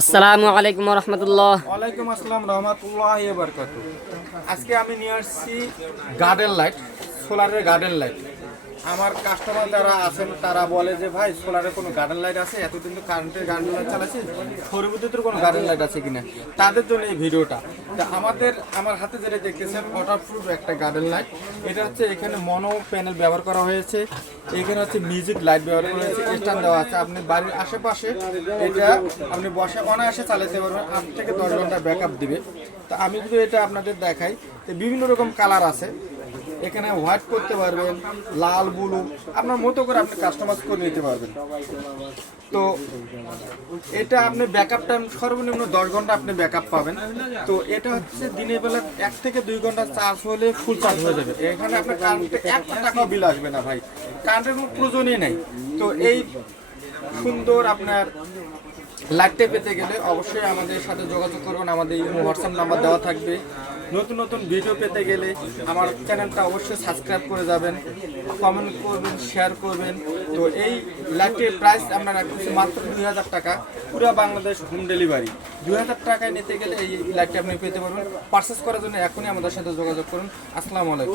আসসালামু আলাইকুম রহমতুল্লাহ। ওয়ালাইকুম আসসালাম রহমতুল্লাহি ওয়া বারাকাতুহু। আজকে আমি নিয়ে আসছি গার্ডেন লাইট, সোলারের গার্ডেন লাইট। আমার কাস্টমার যারা আছেন তারা বলে যে ভাই সোলারের কোনো গার্ডেন লাইট আছে, এতদিন তো কারেন্টের গার্ডেন লাইট চালাচ্ছি, সৌর বিদ্যুতের কোনো গার্ডেন লাইট আছে কিনা, তাদের জন্য এই ভিডিওটা। তা আমার হাতে যেটা দেখতেছেন ওয়াটারপ্রুফ একটা গার্ডেন লাইট। এটা হচ্ছে এখানে মনো প্যানেল ব্যবহার করা হয়েছে, এখানে হচ্ছে মিউজিক লাইট ব্যবহার করা হয়েছে, স্ট্যান্ড দেওয়া আছে। আপনি বাড়ির আশেপাশে এটা আপনি বসে অনায়াসে চালাতে পারবেন, 8 থেকে 10 ঘন্টা ব্যাকআপ দিবে। তো আমি যদি এটা আপনাদের দেখাই, তো বিভিন্ন রকম কালার আছে, এখানে হোয়াইট করতে পারবেন, লাল ব্লু, আপনার মতো করে আপনি কাস্টমাইজ করে নিতে পারবেন। তো এটা আপনি ব্যাকআপ টাইম সর্বনিম্ন 10 ঘন্টা আপনি ব্যাকআপ পাবেন। তো এটা হচ্ছে দিনের বেলা 1 থেকে 2 ঘন্টা চার্জ হলে ফুল চার্জ হয়ে যাবে। এখানে আপনার কারেন্টে 1 টাকাও বিল আসবে না ভাই, কারেন্টের কোনো প্রয়োজনই নেই। তো এই সুন্দর আপনার লাইটটা পেতে গেলে অবশ্যই আমাদের সাথে যোগাযোগ করবেন, আমাদের হোয়াটসঅ্যাপ নাম্বার দেওয়া থাকবে। নতুন নতুন ভিডিও পেতে গেলে আমার চ্যানেলটা অবশ্যই সাবস্ক্রাইব করে যাবেন, কমেন্ট করবেন, শেয়ার করবেন। তো এই লাইটের প্রাইস আমরা রাখছি মাত্র 2000 টাকা, পুরো বাংলাদেশ হোম ডেলিভারি। 2000 টাকায় নিতে গেলে এই লাইটটা আপনি পেতে পারবেন। পারচেস করার জন্য এখনই আমাদের সাথে যোগাযোগ করুন। আসসালামু আলাইকুম।